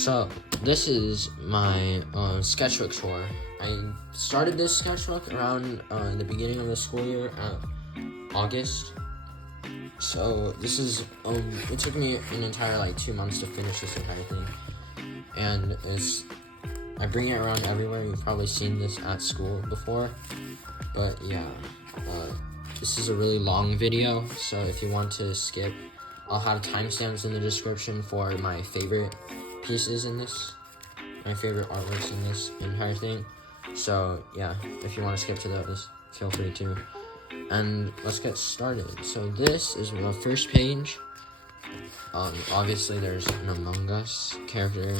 So, this is my sketchbook tour. I started this sketchbook around the beginning of the school year, August. So, this is, it took me an entire 2 months to finish this entire thing. And I bring it around everywhere. You've probably seen this at school before. But yeah, this is a really long video. So, if you want to skip, I'll have timestamps in the description for my favorite pieces in this, my favorite artworks in this entire thing. So yeah, if you want to skip to those, feel free to. And let's get started. So this is the first page. Obviously there's an Among Us character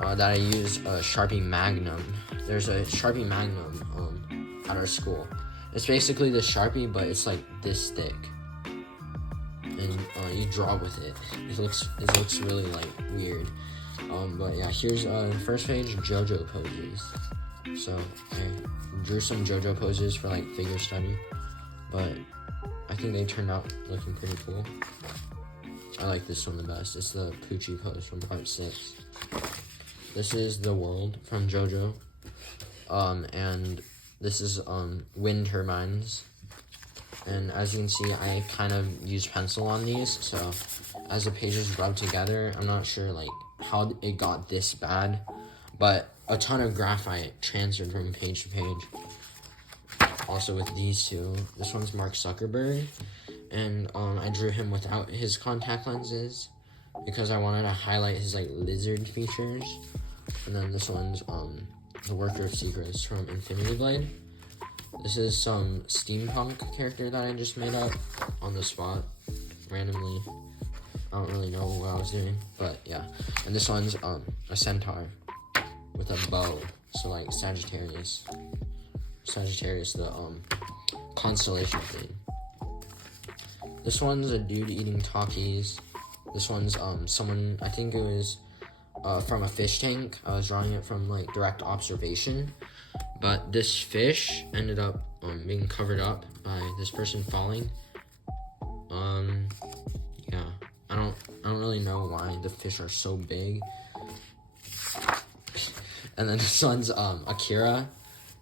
that I use a Sharpie Magnum. There's a Sharpie Magnum at our school. It's basically the Sharpie, but it's like this thick. And you draw with it. It looks really weird. But yeah, here's first page, JoJo poses. So I drew some JoJo poses for figure study, but I think they turned out looking pretty cool. I like this one the best. It's the Poochie pose from part 6. This is the world from JoJo. And this is wind turbines. And as you can see, I kind of use pencil on these, so as the pages rub together, I'm not sure how it got this bad, but a ton of graphite transferred from page to page. Also with these two, this one's Mark Zuckerberg, and I drew him without his contact lenses because I wanted to highlight his lizard features. And then this one's the Worker of Secrets from Infinity Blade. This is some steampunk character that I just made up on the spot, randomly. I don't really know what I was doing, but yeah. And this one's a centaur with a bow, so Sagittarius. Sagittarius, the constellation thing. This one's a dude eating Takis. This one's someone, I think it was from a fish tank. I was drawing it from direct observation. But this fish ended up being covered up by this person falling. Yeah, I don't really know why the fish are so big. And then this one's Akira,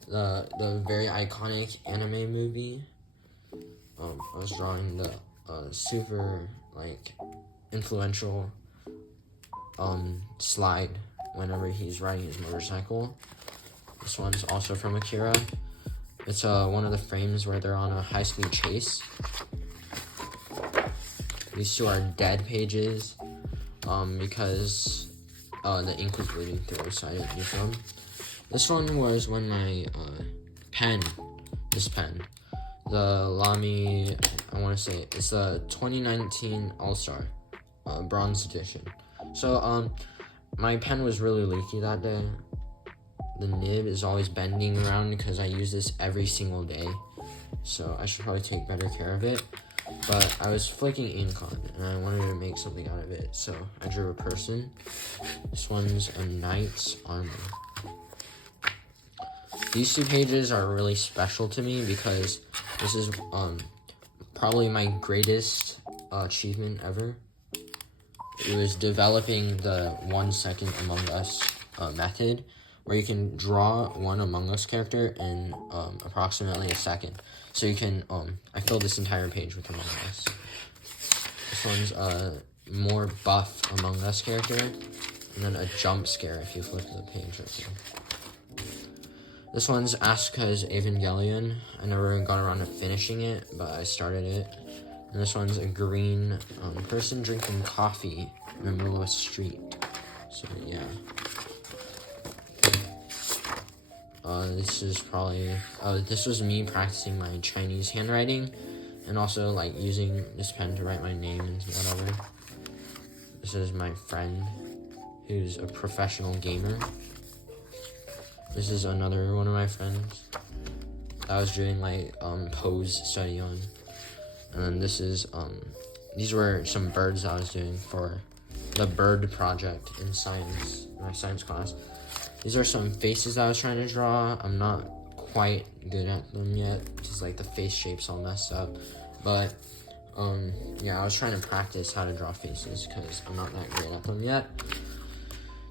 the very iconic anime movie. I was drawing the super influential slide whenever he's riding his motorcycle. This one's also from Akira. It's one of the frames where they're on a high-speed chase. These two are dead pages because the ink was bleeding through, so I didn't use them. This one was when my this pen, the Lamy, I want to say, it's the 2019 All-Star Bronze Edition. So my pen was really leaky that day. The nib is always bending around because I use this every single day, so I should probably take better care of it. But I was flicking ink on and I wanted to make something out of it, so I drew a person. This one's a knight's armor. These two pages are really special to me because this is probably my greatest achievement ever. It was developing the 1 second Among Us method, where you can draw one Among Us character in approximately a second. So you can, I filled this entire page with Among Us. This one's a more buff Among Us character, and then a jump scare if you flip the page right here. This one's Asuka's Evangelion. I never got around to finishing it, but I started it. And this one's a green person drinking coffee in the middle of a street. So yeah. This is probably, this was me practicing my Chinese handwriting, and also, using this pen to write my name and whatever. This is my friend, who's a professional gamer. This is another one of my friends that I was doing like pose study on. And then this is these were some birds I was doing for the bird project in my science class. These are some faces I was trying to draw. I'm not quite good at them yet, just like the face shapes all messed up. But yeah, I was trying to practice how to draw faces because I'm not that great at them yet.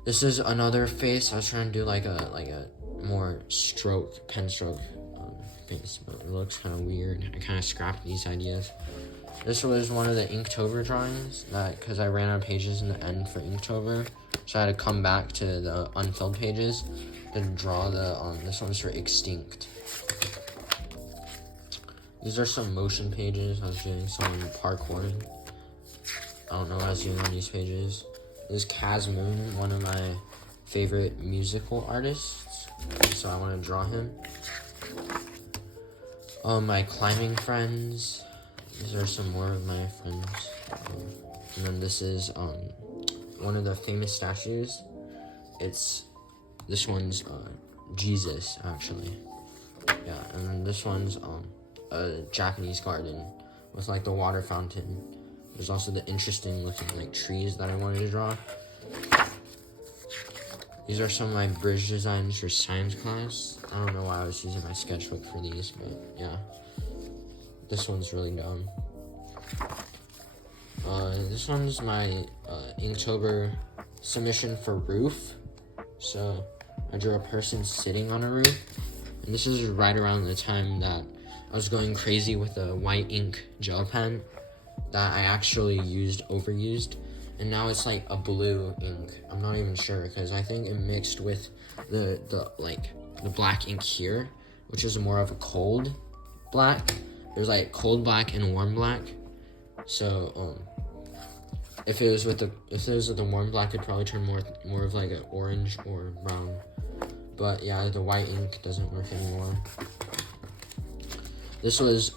This is another face. I was trying to do like a more pen stroke face, but it looks kind of weird. I kind of scrapped these ideas. This was one of the Inktober drawings because I ran out of pages in the end for Inktober, so I had to come back to the unfilled pages to draw this one's for Extinct. These are some motion pages. I was doing some parkouring. I don't know what I was doing on these pages. This is Kaz Moon, one of my favorite musical artists, so I want to draw him. My climbing friends. These are some more of my friends. And then this is one of the famous statues. This one's Jesus, actually. Yeah, and then this one's a Japanese garden with like the water fountain. There's also the interesting looking like trees that I wanted to draw. These are some of my bridge designs for science class. I don't know why I was using my sketchbook for these, but yeah. This one's really dumb. This one's my Inktober submission for roof. So I drew a person sitting on a roof. And this is right around the time that I was going crazy with a white ink gel pen that I actually overused. And now it's like a blue ink. I'm not even sure because I think it mixed with the black ink here, which is more of a cold black. There's like cold black and warm black. So if it was with the warm black, it'd probably turn more of like an orange or brown. But yeah, the white ink doesn't work anymore. This was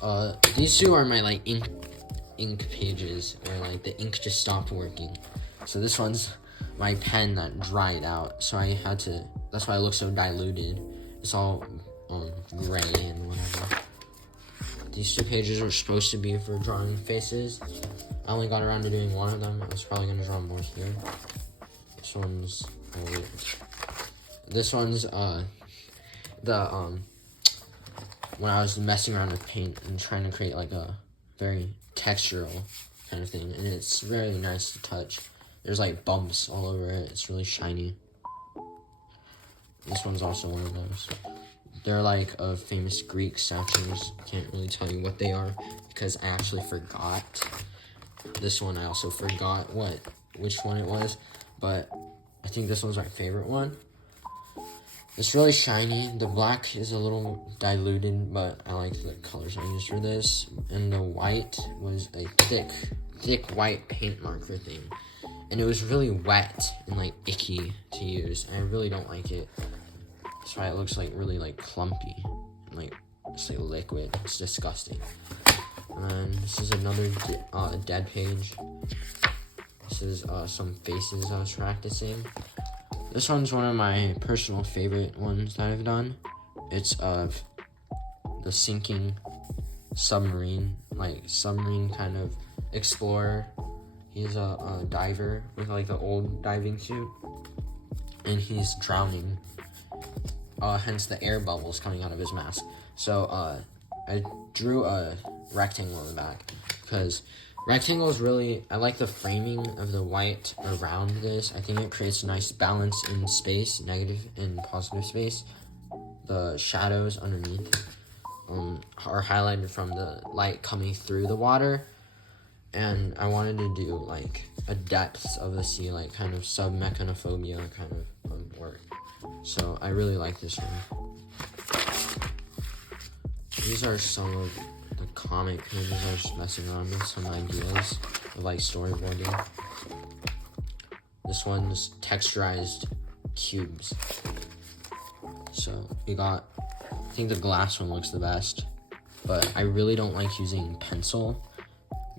these two are my like ink pages where like the ink just stopped working. So this one's my pen that dried out. So I had to. That's why it looks so diluted. It's all gray and whatever. These two pages were supposed to be for drawing faces. I only got around to doing one of them. I was probably gonna draw more here. This one's This one's when I was messing around with paint and trying to create like a very textural kind of thing, and it's very nice to touch. There's like bumps all over it. It's really shiny. This one's also one of those. They're like of famous Greek statues. Can't really tell you what they are because I actually forgot. This one I also forgot which one it was, but I think this one's my favorite one. It's really shiny. The black is a little diluted, but I like the colors I used for this. And the white was a thick white paint marker thing. And it was really wet and like icky to use. I really don't like it. That's why it looks like really like clumpy and like it's like liquid. It's disgusting. And this is another dead page. This is some faces I was practicing. This one's one of my personal favorite ones that I've done. It's of the sinking submarine kind of explorer. He's a diver with like the old diving suit, and he's drowning. Hence the air bubbles coming out of his mask. So I drew a rectangle in the back because rectangles really, I like the framing of the white around this. I think it creates a nice balance in space, negative and positive space. The shadows underneath are highlighted from the light coming through the water. And I wanted to do like a depth of the sea, like kind of submechanophobia kind of work. So I really like this one. These are some of the comic pages I was just messing around with, some ideas of like storyboarding. This one's texturized cubes. So we got, I think the glass one looks the best, but I really don't like using pencil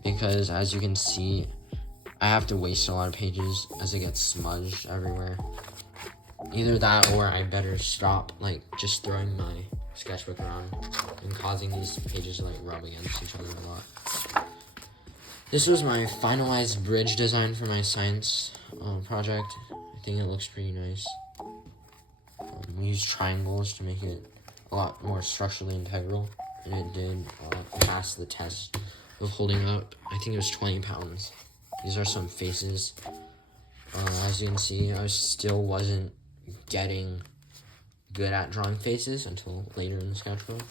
because as you can see, I have to waste a lot of pages as it gets smudged everywhere. either that or I better stop like just throwing my sketchbook around and causing these pages to like rub against each other a lot. This was my finalized bridge design for my science project. I think it looks pretty nice. We used triangles to make it a lot more structurally integral, and it did pass the test of holding up. I think it was 20 pounds. These are some faces. As you can see, I still wasn't getting good at drawing faces until later in the sketchbook.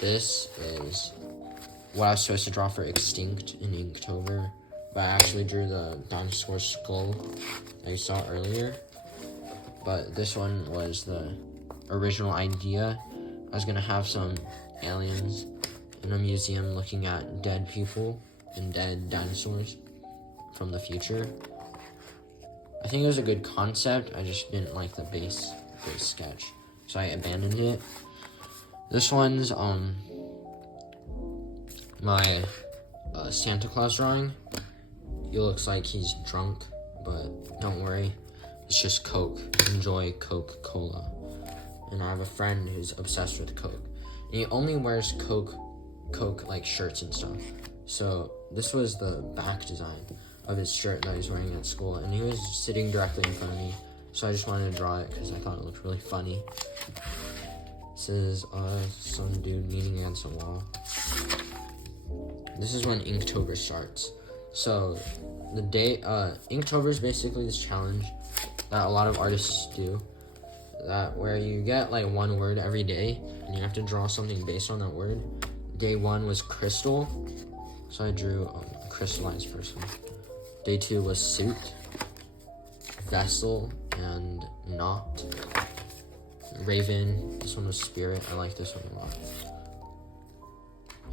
This is what I was supposed to draw for Extinct in Inktober, but I actually drew the dinosaur skull that you saw earlier. But this one was the original idea. I was gonna have some aliens in a museum looking at dead people and dead dinosaurs from the future. I think it was a good concept. I just didn't like the base sketch, so I abandoned it. This one's my Santa Claus drawing. He looks like he's drunk, but don't worry, it's just Coke. Enjoy Coca-Cola. And I have a friend who's obsessed with Coke, and he only wears Coke like shirts and stuff. So this was the back design of his shirt that he's wearing at school, and he was sitting directly in front of me, so I just wanted to draw it because I thought it looked really funny. This is some dude leaning against a wall. This is when Inktober starts. So the day Inktober is basically this challenge that a lot of artists do, that where you get like one word every day and you have to draw something based on that word. Day 1 was crystal, so I drew a crystallized person. Day 2 was suit, vessel, and knot. Raven, this one was spirit. I like this one a lot.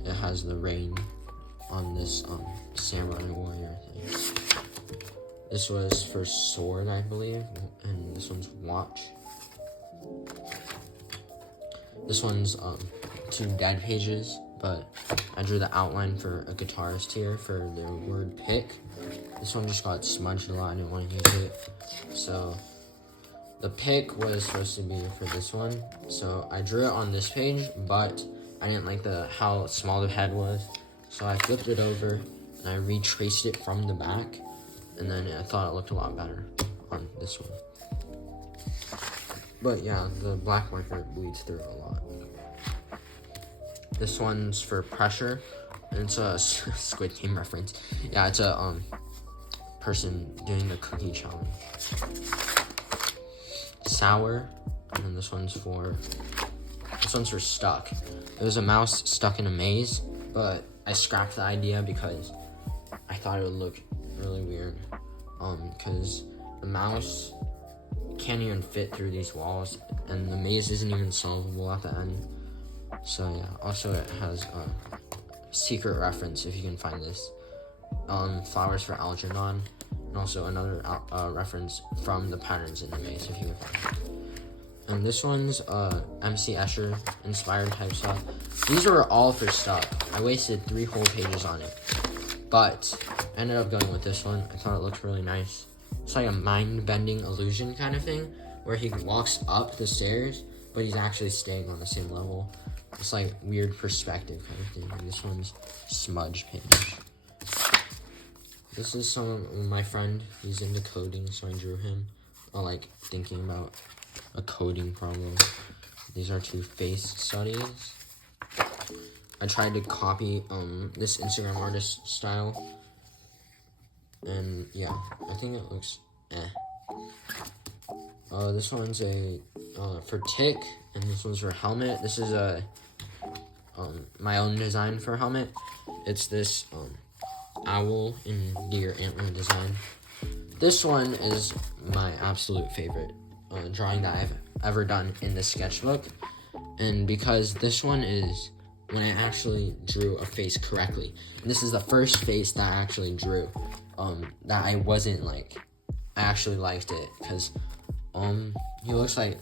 It has the rain on this samurai warrior thing. This was for sword, I believe, and this one's watch. This one's 2 dead pages, but I drew the outline for a guitarist here for the word pick. This one just got smudged a lot. I didn't want to use it, so the pick was supposed to be for this one. So I drew it on this page, but I didn't like how small the head was, so I flipped it over and I retraced it from the back, and then I thought it looked a lot better on this one. But yeah, the black marker bleeds through a lot. This one's for pressure, and it's a Squid Game reference. Yeah, it's a person doing the cookie challenge. Sour, and this one's for stuck. It was a mouse stuck in a maze, but I scrapped the idea because I thought it would look really weird. Because the mouse can't even fit through these walls, and the maze isn't even solvable at the end. So yeah, also it has a secret reference, if you can find this. Flowers for Algernon, and also another reference from the patterns in the maze, if you can find it. And this one's MC Escher inspired type stuff. These were all for stuff. I wasted 3 whole pages on it, but I ended up going with this one. I thought it looked really nice. It's like a mind-bending illusion kind of thing, where he walks up the stairs, but he's actually staying on the same level. It's like weird perspective kind of thing. And this one's smudge page. This is my friend. He's into coding, so I drew him. Like thinking about a coding problem. These are 2 face studies. I tried to copy this Instagram artist style, and yeah, I think it looks this one's for tick, and this one's for helmet. This is my own design for helmet. It's this owl and deer antler design. This one is my absolute favorite drawing that I've ever done in the sketchbook, and because this one is when I actually drew a face correctly, and this is the first face that I actually drew that I wasn't like, I actually liked it, because he looks like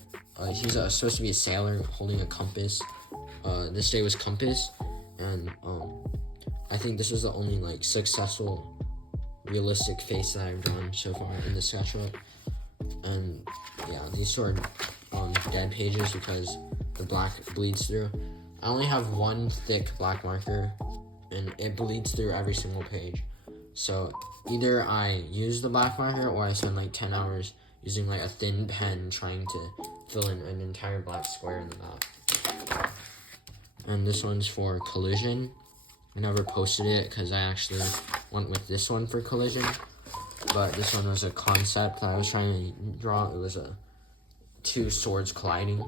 he's supposed to be a sailor holding a compass. This day was compass, and I think this is the only like successful realistic face that I've drawn so far in the sketchbook. And yeah, these two are dead pages because the black bleeds through. I only have one thick black marker, and it bleeds through every single page. So either I use the black marker or I spend like 10 hours using like a thin pen trying to fill in an entire black square in the back. And this one's for collision. I never posted it because I actually went with this one for collision. But this one was a concept that I was trying to draw. It was two swords colliding,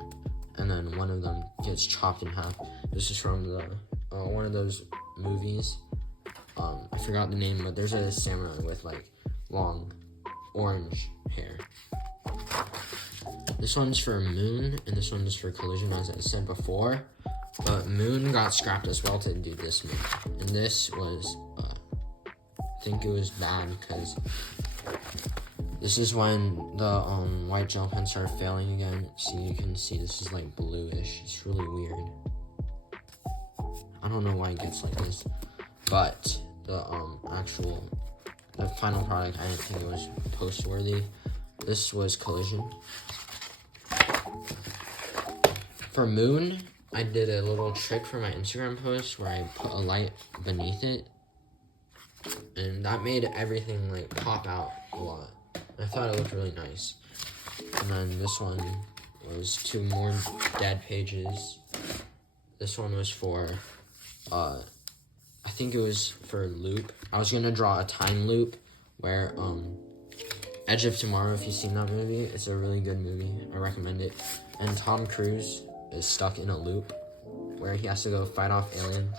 and then one of them gets chopped in half. This is from the one of those movies. I forgot the name, but there's a samurai with like long orange hair. This one's for Moon, and this one is for collision, as I said before. But Moon got scrapped as well to do this Moon, and this was I think it was bad because this is when the white gel pen started failing again. So you can see this is like bluish. It's really weird. I don't know why it gets like this, but the final product, I didn't think it was post worthy. This was collision. For Moon, I did a little trick for my Instagram post where I put a light beneath it, and that made everything like pop out a lot. I thought it looked really nice. And then this one was two more dead pages. This one was for I think it was for loop. I was gonna draw a time loop where Edge of Tomorrow, if you've seen that movie, it's a really good movie. I recommend it. And Tom Cruise is stuck in a loop where he has to go fight off aliens.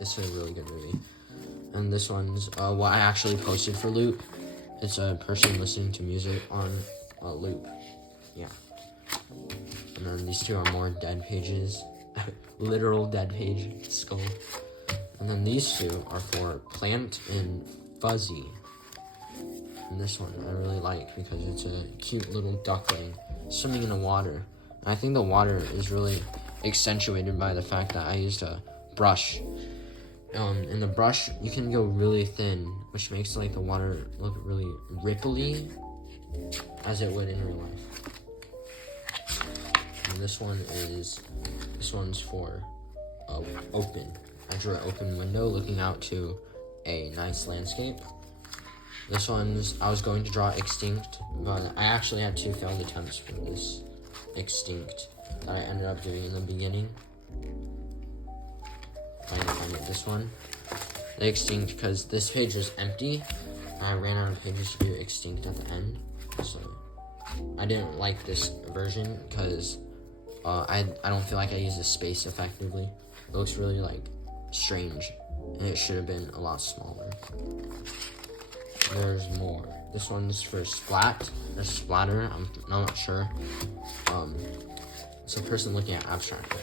It's a really good movie. And this one's what I actually posted for loop. It's a person listening to music on a loop. Yeah. And then these two are more dead pages. Literal dead page skull. And then these two are for Plant and Fuzzy. And this one I really like because it's a cute little duckling swimming in the water. And I think the water is really accentuated by the fact that I used a brush. In the brush, you can go really thin, which makes like the water look really ripply, as it would in real life. And this one's for open. I drew an open window looking out to a nice landscape. This one's, I was going to draw extinct, but I actually had two failed attempts for this extinct that I ended up doing in the beginning. I didn't find it, this one. The extinct, because this page was empty, and I ran out of pages to do extinct at the end. So I didn't like this version because I don't feel like I used the space effectively. It looks really like strange, and it should have been a lot smaller. There's more. This one's for splat or splatter. I'm not sure. It's a person looking at abstract art.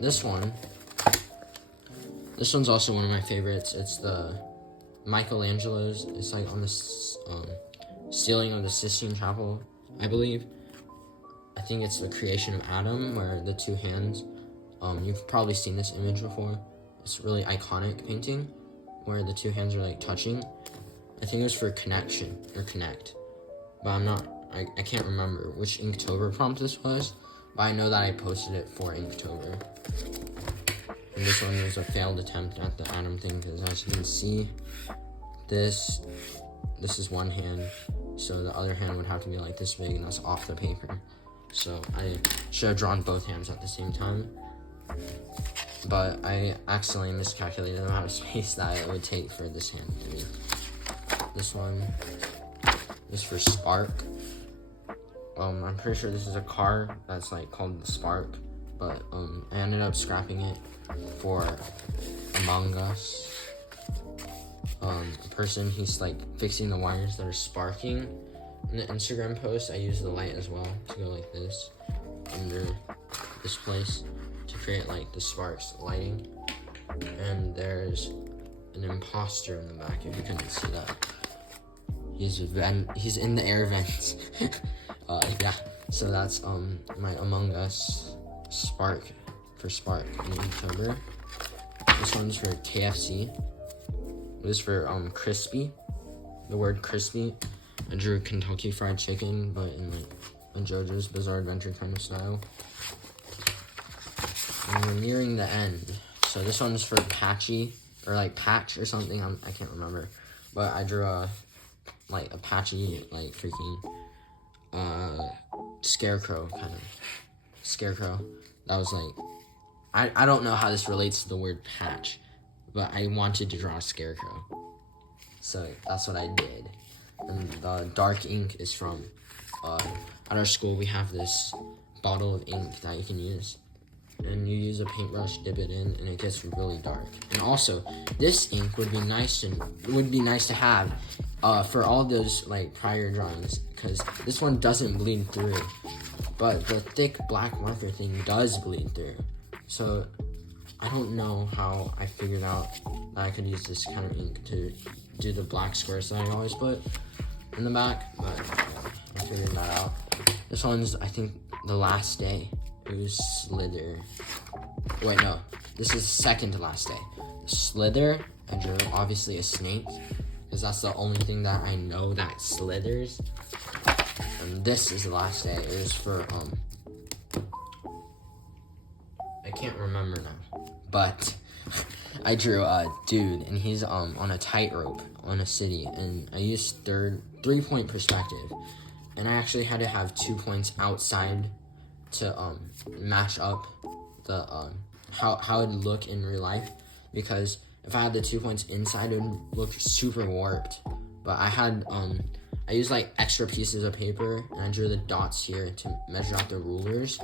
This one's also one of my favorites. It's the Michelangelo's. It's like on the ceiling of the Sistine Chapel, I believe. I think it's the creation of Adam, where the two hands. You've probably seen this image before. It's a really iconic painting, where the two hands are like touching. I think it was for connection or connect, but I can't remember which Inktober prompt this was, but I know that I posted it for Inktober. And this one was a failed attempt at the Adam thing, because as you can see, this is one hand, so the other hand would have to be like this big, and that's off the paper. So I should have drawn both hands at the same time, but I accidentally miscalculated the amount of space that it would take for this hand to be. This one is for Spark. I'm pretty sure this is a car that's like called the Spark, but I ended up scrapping it for Among Us. The person, he's like fixing the wires that are sparking. In the Instagram post, I use the light as well to go like this under this place to create like the sparks lighting. And there's an imposter in the back, if you couldn't see that. He's in the air vents. Yeah, so that's my Among Us Spark for Spark in Inktober. This one's for KFC. This is for crispy. The word crispy. I drew Kentucky Fried Chicken, but in like a JoJo's Bizarre Adventure kind of style. And we're nearing the end. So this one's for Patchy, or like Patch or something, I can't remember. But I drew a patchy, like freaking, scarecrow, kind of. Scarecrow. That was like, I don't know how this relates to the word patch, but I wanted to draw a scarecrow. So that's what I did. And the dark ink is from, at our school we have this bottle of ink that you can use. And you use a paintbrush, dip it in, and it gets really dark. And also, this ink would be nice to have for all those like prior drawings, because this one doesn't bleed through, but the thick black marker thing does bleed through. So I don't know how I figured out that I could use this kind of ink to do the black squares that I always put in the back, but I figured that out. This one's, I think, the last day. It was Slither. Wait, no. This is second to last day. Slither, I drew obviously a snake, because that's the only thing that I know that slithers. And this is the last day. It was for, I can't remember now. But I drew a dude, and he's on a tightrope on a city, and I used 3-point perspective. And I actually had to have 2 points outside to match up the how it'd look in real life, because if I had the 2 points inside, it would look super warped. But I had I used like extra pieces of paper, and I drew the dots here to measure out the rulers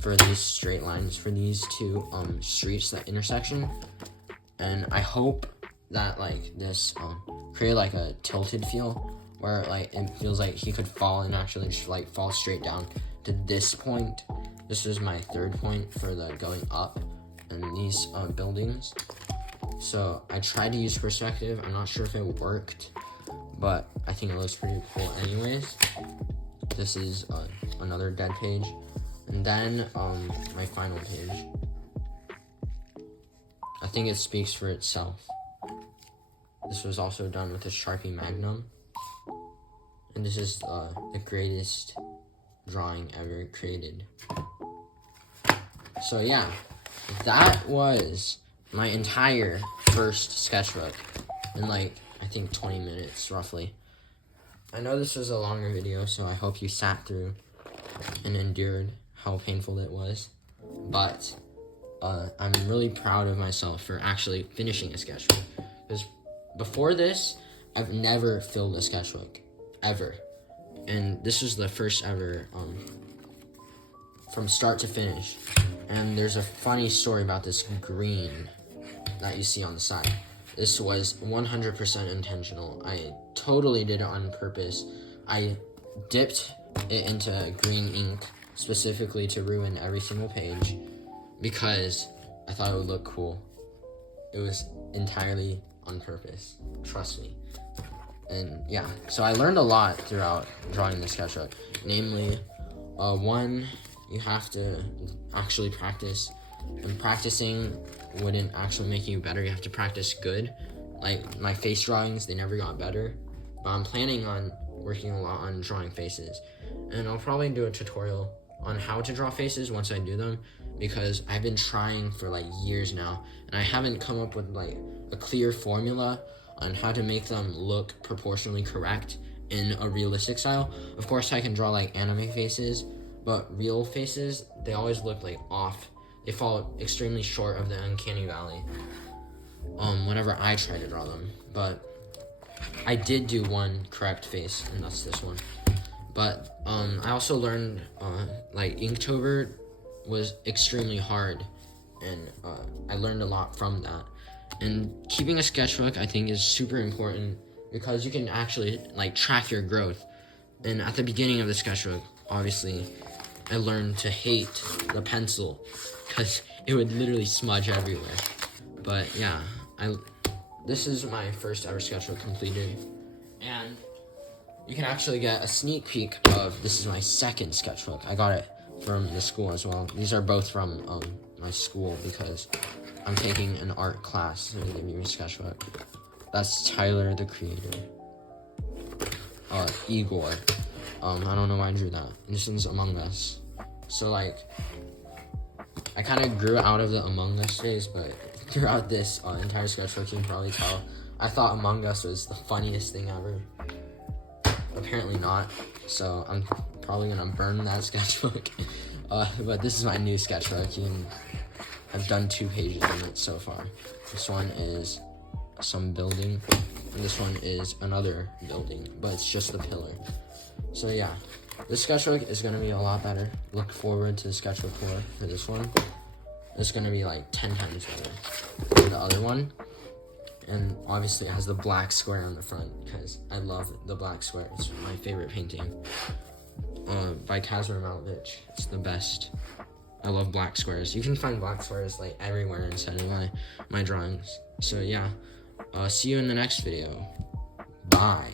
for these straight lines for these two streets, that intersection. And I hope that like this create like a tilted feel where like it feels like he could fall and actually just like fall straight down to this point. This is my 3rd point for the going up in these buildings. So I tried to use perspective. I'm not sure if it worked, but I think it looks pretty cool anyways. This is another dead page. And then my final page. I think it speaks for itself. This was also done with a Sharpie Magnum. And this is the greatest drawing ever created. So yeah, that was my entire first sketchbook in like, I think 20 minutes roughly. I know this was a longer video, so I hope you sat through and endured how painful it was. But I'm really proud of myself for actually finishing a sketchbook. Because before this, I've never filled a sketchbook, ever. And this was the first ever, from start to finish. And there's a funny story about this green that you see on the side. This was 100% intentional. I totally did it on purpose. I dipped it into green ink specifically to ruin every single page because I thought it would look cool. It was entirely on purpose. Trust me. And yeah, so I learned a lot throughout drawing this sketchbook. Namely, one, you have to actually practice. And practicing wouldn't actually make you better. You have to practice good. Like my face drawings, they never got better. But I'm planning on working a lot on drawing faces. And I'll probably do a tutorial on how to draw faces once I do them, because I've been trying for like years now, and I haven't come up with like a clear formula on how to make them look proportionally correct in a realistic style. Of course, I can draw like anime faces, but real faces, they always look like off. They fall extremely short of the uncanny valley whenever I try to draw them. But I did do one correct face, and that's this one. But I also learned like Inktober was extremely hard, and I learned a lot from that. And keeping a sketchbook, I think, is super important because you can actually like track your growth. And at the beginning of the sketchbook, obviously, I learned to hate the pencil because it would literally smudge everywhere. But yeah, this is my first ever sketchbook completed, and you can actually get a sneak peek of this is my second sketchbook. I got it from the school as well. These are both from my school because I'm taking an art class, so they gave me a sketchbook. That's Tyler, the creator. Igor. I don't know why I drew that. This one's Among Us. So like, I kind of grew out of the Among Us phase, but throughout this entire sketchbook, you can probably tell I thought Among Us was the funniest thing ever. Apparently not. So I'm probably gonna burn that sketchbook. But this is my new sketchbook. I've done 2 pages in it so far. This one is some building, and this one is another building, but it's just the pillar. So yeah, this sketchbook is gonna be a lot better. Look forward to the sketchbook tour for this one. It's gonna be like 10 times better than the other one. And obviously it has the black square on the front because I love the black square. It's my favorite painting by Kazimir Malevich. It's the best. I love black squares. You can find black squares like everywhere inside of my drawings. So yeah, see you in the next video. Bye.